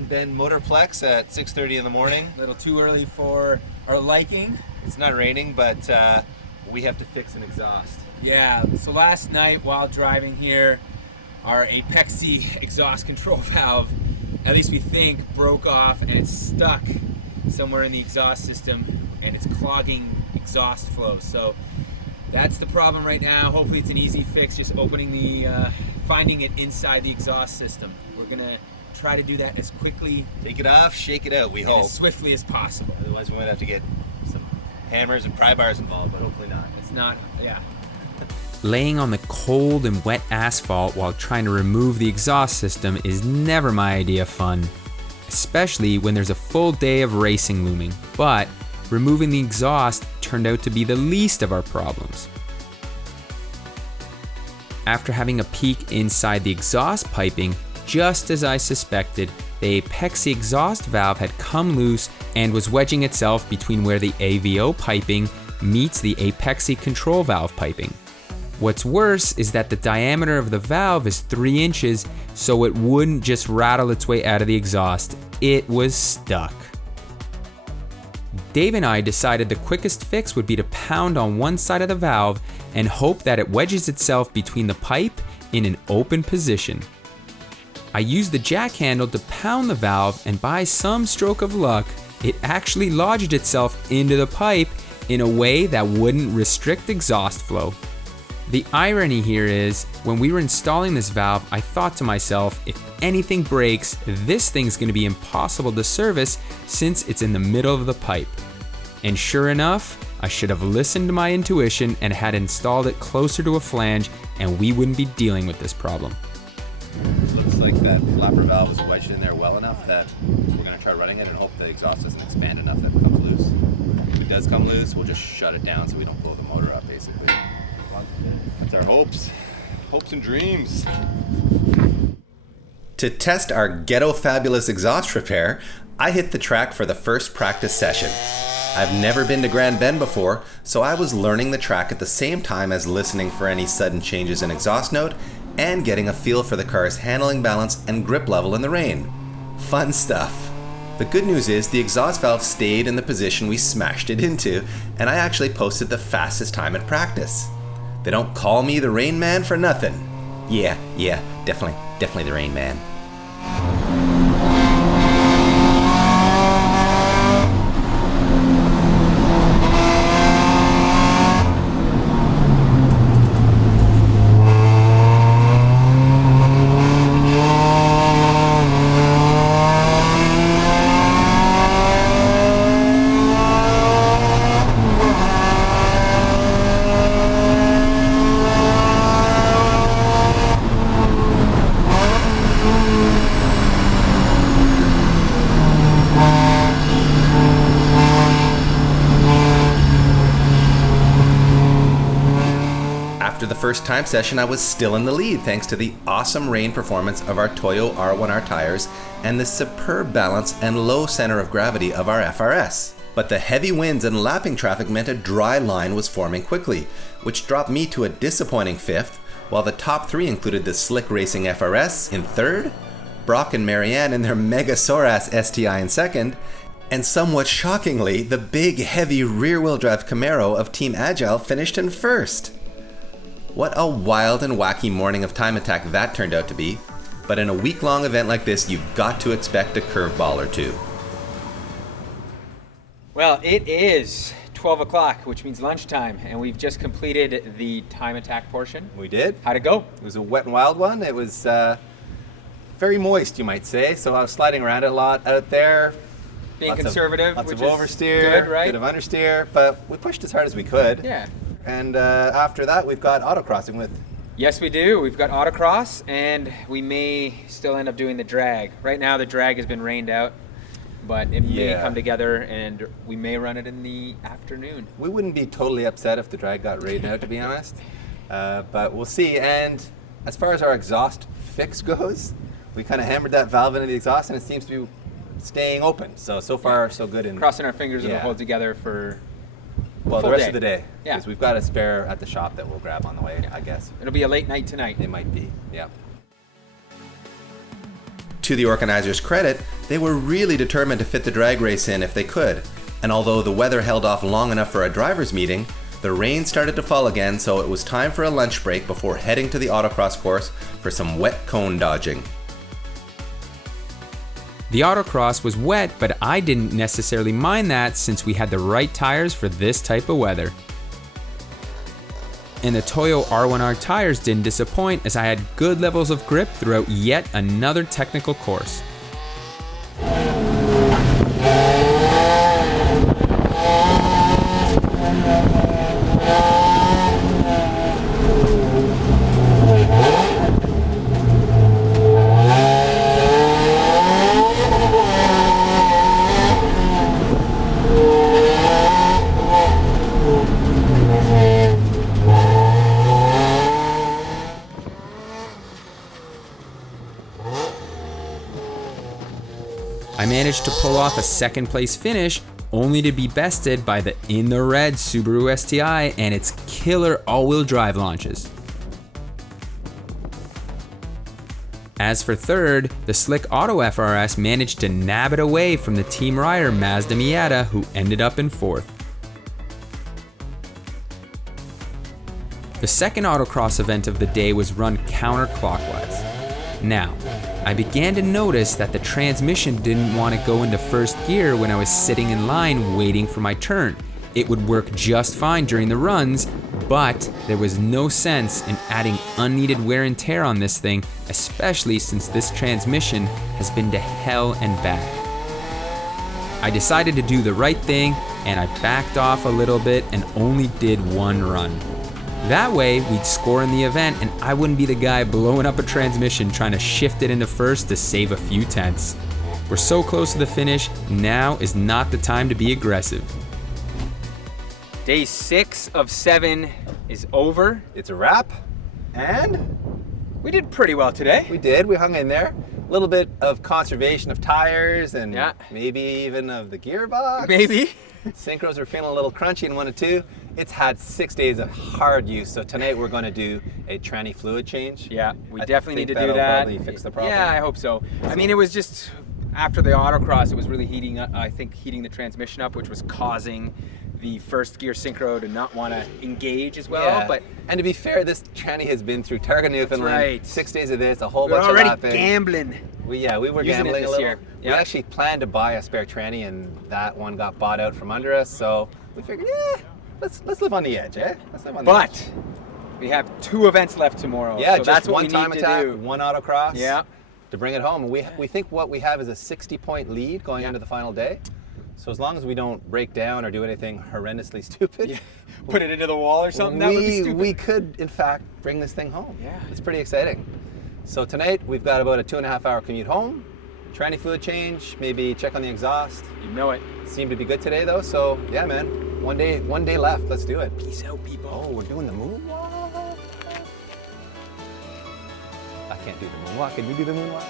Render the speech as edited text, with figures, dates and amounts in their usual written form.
Grand Bend Motorplex at 6:30 in the morning. A little too early for our liking. It's not raining, but we have to fix an exhaust. Yeah, so last night while driving here, our Apexi exhaust control valve, at least we think, broke off and it's stuck somewhere in the exhaust system and it's clogging exhaust flow. So that's the problem right now. Hopefully it's an easy fix, just opening the, finding it inside the exhaust system. We're gonna try to do that as quickly. Take it off, shake it out, we hope. As swiftly as possible. Otherwise we might have to get some hammers and pry bars involved, but hopefully not. It's not, yeah. Laying on the cold and wet asphalt while trying to remove the exhaust system is never my idea of fun, especially when there's a full day of racing looming. But removing the exhaust turned out to be the least of our problems. After having a peek inside the exhaust piping, just as I suspected, the Apexi exhaust valve had come loose and was wedging itself between where the AVO piping meets the Apexi control valve piping. What's worse is that the diameter of the valve is 3 inches, so it wouldn't just rattle its way out of the exhaust. It was stuck. Dave and I decided the quickest fix would be to pound on one side of the valve and hope that it wedges itself between the pipe in an open position. I used the jack handle to pound the valve, and by some stroke of luck, it actually lodged itself into the pipe in a way that wouldn't restrict exhaust flow. The irony here is, when we were installing this valve, I thought to myself, if anything breaks, this thing's gonna be impossible to service since it's in the middle of the pipe. And sure enough, I should have listened to my intuition and had installed it closer to a flange, and we wouldn't be dealing with this problem. Looks like that flapper valve was wedged in there well enough that we're gonna try running it and hope the exhaust doesn't expand enough that it comes loose. If it does come loose, we'll just shut it down so we don't blow the motor up, basically. That's our hopes and dreams. To test our ghetto fabulous exhaust repair, I hit the track for the first practice session. I've never been to Grand Bend before, so I was learning the track at the same time as listening for any sudden changes in exhaust note and getting a feel for the car's handling balance and grip level in the rain. Fun stuff. The good news is the exhaust valve stayed in the position we smashed it into, and I actually posted the fastest time at practice. They don't call me the Rain Man for nothing. Yeah, definitely the Rain Man. After the first time session, I was still in the lead thanks to the awesome rain performance of our Toyo R1R tires and the superb balance and low center of gravity of our FRS. But the heavy winds and lapping traffic meant a dry line was forming quickly, which dropped me to a disappointing 5th, while the top 3 included the Slick Racing FRS in 3rd, Brock and Marianne in their Mega Soras STI in 2nd, and somewhat shockingly, the big heavy rear-wheel drive Camaro of Team Agile finished in 1st. What a wild and wacky morning of time attack that turned out to be, but in a week-long event like this, you've got to expect a curveball or two. Well, it is 12 o'clock, which means lunchtime, and we've just completed the time attack portion. We did. How'd it go? It was a wet and wild one. It was very moist, you might say, so I was sliding around it a lot out there. Being conservative, lots which of is oversteer, good, right? bit of understeer, but we pushed as hard as we could. Yeah. And after that, we've got autocrossing with. Yes, we do. We've got autocross, and we may still end up doing the drag. Right now, the drag has been rained out, but it may come together, and we may run it in the afternoon. We wouldn't be totally upset if the drag got rained out, to be honest. But we'll see. And as far as our exhaust fix goes, we kind of hammered that valve into the exhaust, and it seems to be staying open. So far, so good. Crossing our fingers it'll hold together for the rest of the day. Yeah. Because we've got a spare at the shop that we'll grab on the way, I guess. It'll be a late night tonight. It might be, yeah. To the organizers' credit, they were really determined to fit the drag race in if they could, and although the weather held off long enough for a driver's meeting, the rain started to fall again, so it was time for a lunch break before heading to the autocross course for some wet cone dodging. The autocross was wet, but I didn't necessarily mind that since we had the right tires for this type of weather. And the Toyo R1R tires didn't disappoint as I had good levels of grip throughout yet another technical course. I managed to pull off a second place finish, only to be bested by the in the red Subaru STI and its killer all-wheel drive launches. As for third, the slick Auto FRS managed to nab it away from the team rider Mazda Miata, who ended up in fourth. The second autocross event of the day was run counterclockwise. Now, I began to notice that the transmission didn't want to go into first gear when I was sitting in line waiting for my turn. It would work just fine during the runs, but there was no sense in adding unneeded wear and tear on this thing, especially since this transmission has been to hell and back. I decided to do the right thing, and I backed off a little bit and only did one run. That way, we'd score in the event and I wouldn't be the guy blowing up a transmission trying to shift it into first to save a few tenths. We're so close to the finish, now is not the time to be aggressive. Day 6 of 7 is over. It's a wrap, and We did pretty well today. we did. We hung in there. A little bit of conservation of tires and Yeah. maybe even of the gearbox. Maybe. Synchros are feeling a little crunchy in 1 and 2. It's had 6 days of hard use, so tonight we're going to do a tranny fluid change. Yeah, we I definitely need think to do that'll that. probably fix the problem. Yeah, I hope so. I mean, it was just after the autocross, it was really heating up, I think heating the transmission up, which was causing the first gear synchro to not want to engage as well. Yeah. But and to be fair, this tranny has been through Targa, Newfoundland. right. 6 days of this, a whole we're bunch of already lapping. gambling. We were Using it gambling a this little. year. We Yeah. actually planned to buy a spare tranny, and that one got bought out from under us. So we figured, let's live on the edge, eh? Let's live on the edge. But we have 2 events left tomorrow. Yeah, so just that's what one we time need attack, to do. one autocross. Yeah. To bring it home. We think what we have is a 60-point lead going into the final day. So as long as we don't break down or do anything horrendously stupid, Yeah. Put it into the wall or something. That would be stupid. we could in fact bring this thing home. Yeah. It's pretty exciting. So tonight we've got about a 2.5 hour commute home. Tranny fluid change, maybe check on the exhaust. You know it. Seemed to be good today though, so yeah, man. One day left. Let's do it. Peace out, people. Oh, we're doing the moonwalk. I can't do the moonwalk. Can you do the moonwalk?